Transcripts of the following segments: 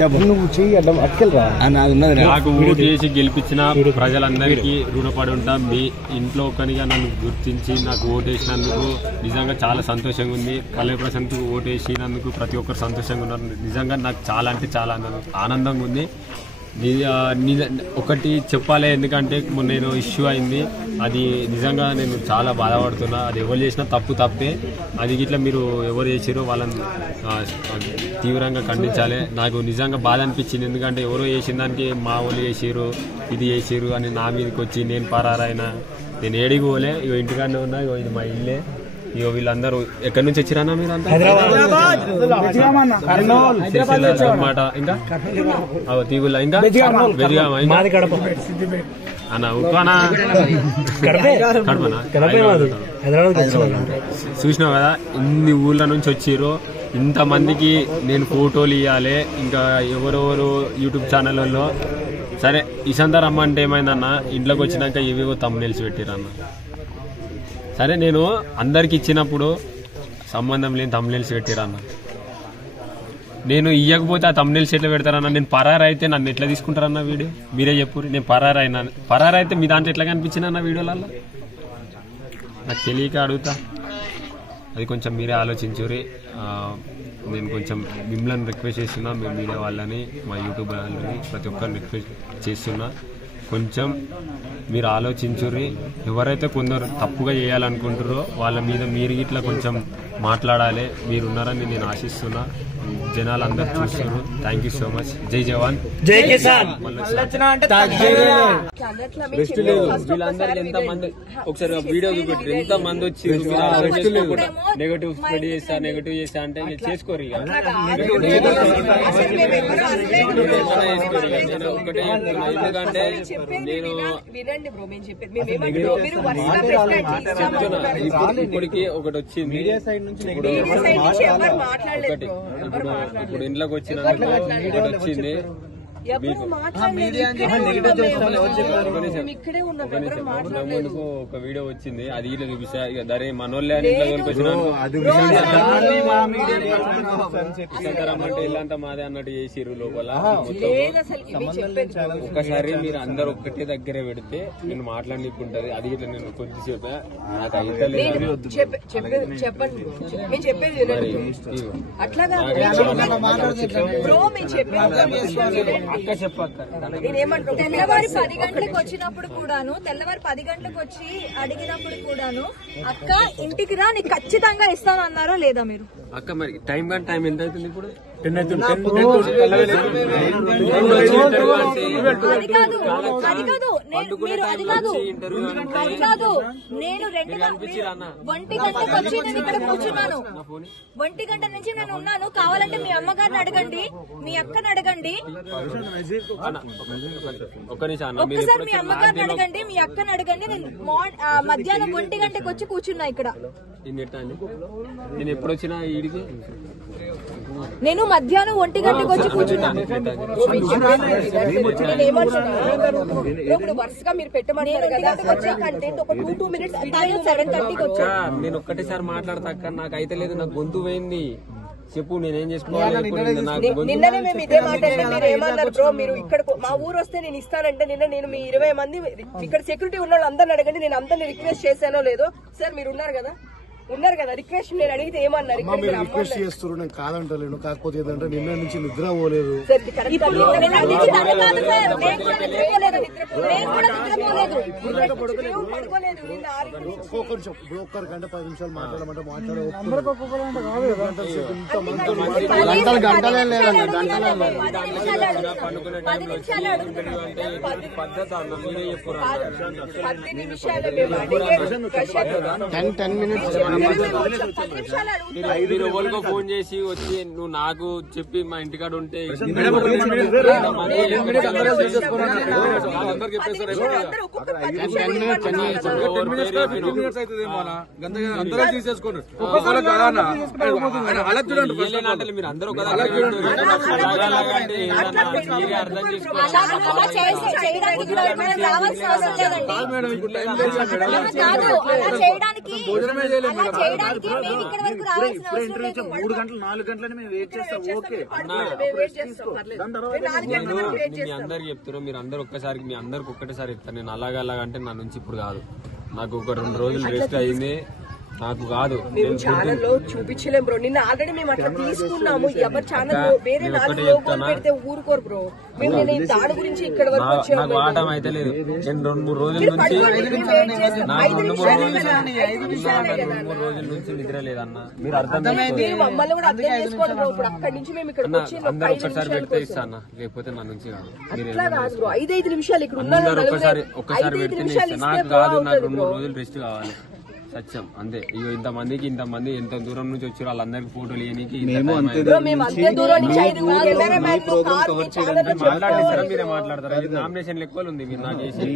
నాకు ఓటు చేసి గెలిపించిన ప్రజలందరికీ రుణపడి ఉంటాం. మీ ఇంట్లో ఒకనిగా నన్ను గుర్తించి నాకు ఓటు వేసినందుకు నిజంగా చాలా సంతోషంగా ఉంది. పల్లె ప్రశాంత్కు ఓటు వేసినందుకు ప్రతి ఒక్కరు సంతోషంగా ఉన్నారు. నిజంగా నాకు చాలా అంటే చాలా ఆనందంగా ఉంది. ఒకటి చెప్పాలి, ఎందుకంటే నేను ఇష్యూ అయింది, అది నిజంగా నేను చాలా బాధపడుతున్నా. అది ఎవరు చేసినా తప్పే. అది ఇట్లా మీరు ఎవరు చేసారో వాళ్ళని తీవ్రంగా ఖండించాలి. నాకు నిజంగా బాధ అనిపించింది, ఎందుకంటే ఎవరో చేసిన దానికి మా వాళ్ళు చేసారు, ఇది చేసారు అని నా మీదకి వచ్చి నేను పరారైనా. నేను ఏడికి పోలే, ఇగో ఇంటికాడనే ఉన్నా. ఇగో ఇది మా ఇల్లే. ఇగో వీళ్ళందరూ ఎక్కడి నుంచి వచ్చిరన్నా మీరు అంతా? అనమాట. ఇంకా తీగుల్లా, ఇంకా బెదిగామా అన్న ఉప్పానా కడపనా? చూసినావు కదా ఇన్ని ఊళ్ళ నుంచి వచ్చిర్రు. ఇంతమందికి నేను ఫోటోలు ఇవ్వాలి. ఇంకా ఎవరెవరు యూట్యూబ్ ఛానళ్ళలో సరే ఇసంతా రమ్మంటే ఏమైందన్న, ఇంట్లోకి వచ్చినాక ఇవేవో తమ్మునేల్సి పెట్టిరన్న. సరే నేను అందరికి ఇచ్చినప్పుడు సంబంధం లేని తమ్మునేల్సి పెట్టిరన్న. నేను ఇవ్వకపోతే ఆ తమ్మునేల్సి ఎట్లా పెడతారన్న? నేను పరారైతే నన్ను ఎట్లా తీసుకుంటారన్న వీడియో? మీరే చెప్పు. నేను పరారైతే మీ దాంట్లో ఎట్లా కనిపించిన వీడియోలలో? నాకు తెలియక అడుగుతా. అది కొంచెం మీరే ఆలోచించురి. నేను కొంచెం మిమ్మల్ని రిక్వెస్ట్ చేస్తున్నా, మేము మీడియా వాళ్ళని, మా యూట్యూబ్ వాళ్ళని, ప్రతి ఒక్కరిని రిక్వెస్ట్ చేస్తున్నా, కొంచెం మీరు ఆలోచించుర్రి. ఎవరైతే కొందరు తప్పుగా చేయాలనుకుంటారో వాళ్ళ మీద మీరు ఇట్లా కొంచెం మాట్లాడాలి. మీరున్నారని నేను ఆశిస్తున్నా. జనాలు అందరు చూస్తున్నారు. Thank you so much. జై జవాన్, జై కిసాన్. వీళ్ళందరూ ఎంతమంది ఒకసారి వీడియో చూపెట్టారు, ఎంత మంది వచ్చి నెగటివ్ స్ప్రెడ్ చేస్తా అంటే చేసుకోరు. ఇక నేను ఒకటే ఎందుకంటే నేను చెప్తున్నా, ఇప్పటికి ఒకటి వచ్చింది. ఇప్పుడు ఇంట్లోకి వచ్చింది. ఒక వీడియో వచ్చింది, అది ఇట్లా చూపిస్తా. ఇక దరే మనోళ్ళే అని ఇట్లా రమ్మంటే ఇల్లంతా మాదే అన్నట్టు చేసిర్రు లోపల. ఒకసారి మీరు అందరు ఒక్కటే దగ్గర పెడితే నేను మాట్లాడనికుంటది. అది ఇట్లా నేను కొద్దిసేపు నాకు అయితే అక్క చెప్పక్క. తెల్లవారి 10 గంటలకు వచ్చినప్పుడు కూడాను, తెల్లవారి 10 గంటలకు వచ్చి అడిగినప్పుడు కూడాను అక్క ఇంటికి రా నీకు ఖచ్చితంగా ఇస్తాను అన్నారా లేదా మీరు? అక్క మరి టైం ఎంత అవుతుంది ఇప్పుడు? అది కాదు. నేను 1 గంటకు వచ్చి నేను ఇక్కడ కూర్చున్నాను. 1 గంట నుంచి నేను ఉన్నాను. కావాలంటే మీ అమ్మగారిని అడగండి, మీ అక్కని అడగండి, ఒక్కసారి మీ అమ్మగారిని అడగండి, మీ అక్కని అడగండి. నేను మధ్యాహ్నం 1 గంటకు వచ్చి కూర్చున్నా ఇక్కడ. నేను ఎప్పుడు వచ్చినా ఈడికి నేను మధ్యాహ్నం 1 గంటకు వచ్చి కూర్చున్నా. ఇప్పుడు వరుసగా మీరు పెట్టమన్నారు కంటెంట్ ఒక 2 minutes 7:30కి వచ్చా. నేను ఒక్కటేసారి మాట్లాడతా అక్క, నాకు అయితే లేదు, నాకు గొంతు పోయింది. చెప్పు నేనేం చేసుకోవాలి? నిన్ననే మేము ఇదే మాట మీరు ఏమన్నారు బ్రో, మీరు ఇక్కడ మా ఊరు వస్తే నేను ఇస్తానంటే నిన్న నేను మీ 20 మంది ఇక్కడ సెక్యూరిటీ ఉన్న వాళ్ళు అందరిని అడగండి, నేను అందరిని రిక్వెస్ట్ చేశానో లేదో. సార్ మీరు ఉన్నారు కదా రిక్వెస్ట్ నేను అడిగితే ఏమన్నారు? రిక్వెస్ట్ చేస్తారు, నేను కాదంటలేను. కాకపోతే ఏంటంటే నిన్న నుంచి నిద్ర పోలేదు. ఒక్కొక్కరు గంట 10 నిమిషాలు మాట్లాడమంటే ఫోన్ చేసి వచ్చి నువ్వు నాకు చెప్పి మా ఇంటికాడ ఉంటే మీరు అందరూ అర్థం చేయడానికి అలా చేయడానికి మేము ఇక్కడ వరకు రావాల్సిన అవసరం లేదు. 3 గంటలు 4 గంటలని మేము వెయిట్ చేస్తాం. ఓకే మేము వెయిట్ చేస్తాం, పర్లేదు. దాని తర్వాత మేము 4 గంటల వరకు వెయిట్ మీ చేస్తాం. అందరికి చెప్తున్నారు, మీరు అందరు ఒక్కసారి మీ అందరికి ఒక్కటేసారి చెప్తాను. నేను అలాగంటే నా నుంచి ఇప్పుడు కాదు, నాకు ఒక 2 రోజులు రెస్ట్ అయింది, నాకు కాదు. మేము ఛానల్లో చూపించలేం బ్రో. నిన్న ఆల్రెడీ మేము అట్లా తీసుకున్నాము. ఎవరి ఛానల్ వేరే 4 లోగోలు పెడితే ఊరుకోరు బ్రో. మేము నేను దాని గురించి ఇక్కడ వరకు వచ్చాము. నాకు ఆటం అయితే లేదు. నేను 2-3 రోజుల నుంచి మేము వెయిట్ చేస్తాం. నాకు 5 నిమిషాలే కదా, 5 నిమిషాలే కదా. 3 రోజుల నుంచి నిద్ర లేదన్న. మీరు అర్థం మీరు మమ్మల్ని కూడా అర్థం చేసుకోండి బ్రో. ఇప్పుడు అక్కడి నుంచి మేము ఇక్కడికి వచ్చి అందరు ఒక్కసారి పెడితే ఇస్తాను, లేకపోతే నా నుంచి కాదు. మీరు అట్లా కాదు బ్రో. 5 నిమిషాలు ఇక్కడ ఉన్నాను. అందరు ఒక్కసారి 5 పెడితే నిమిషాలు నాకు ఇస్తే కాదు, నాకు బాగుంటుంది 2-3 బ్రో. రోజులు రెస్ట్ కావాలి. సత్యం అంతే. ఇగో ఇంతమంది ఎంత దూరం నుంచి వచ్చారో వాళ్ళందరికి ఫోటోలు ఇవ్వడానికి బ్రో మేము అంతే దూరం నుంచి 5 కెమెరామెన్లు కార్ మీ ఛానల్లో మాట్లాడిస్తారా, మీరే మాట్లాడతారా? ఇది నామినేషన్ ఎక్కువ ఉంది. మీరు నాకు చేసి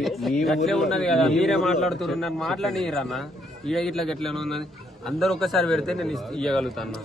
అట్లే ఉన్నది కదా, మీరే మాట్లాడుతున్నారు. నన్ను మాట్లాడిరన్నా ఇట్లా గట్లనే ఉన్నది. అందరు ఒక్కసారి పెడితే నేను ఇవ్వగలుగుతాను.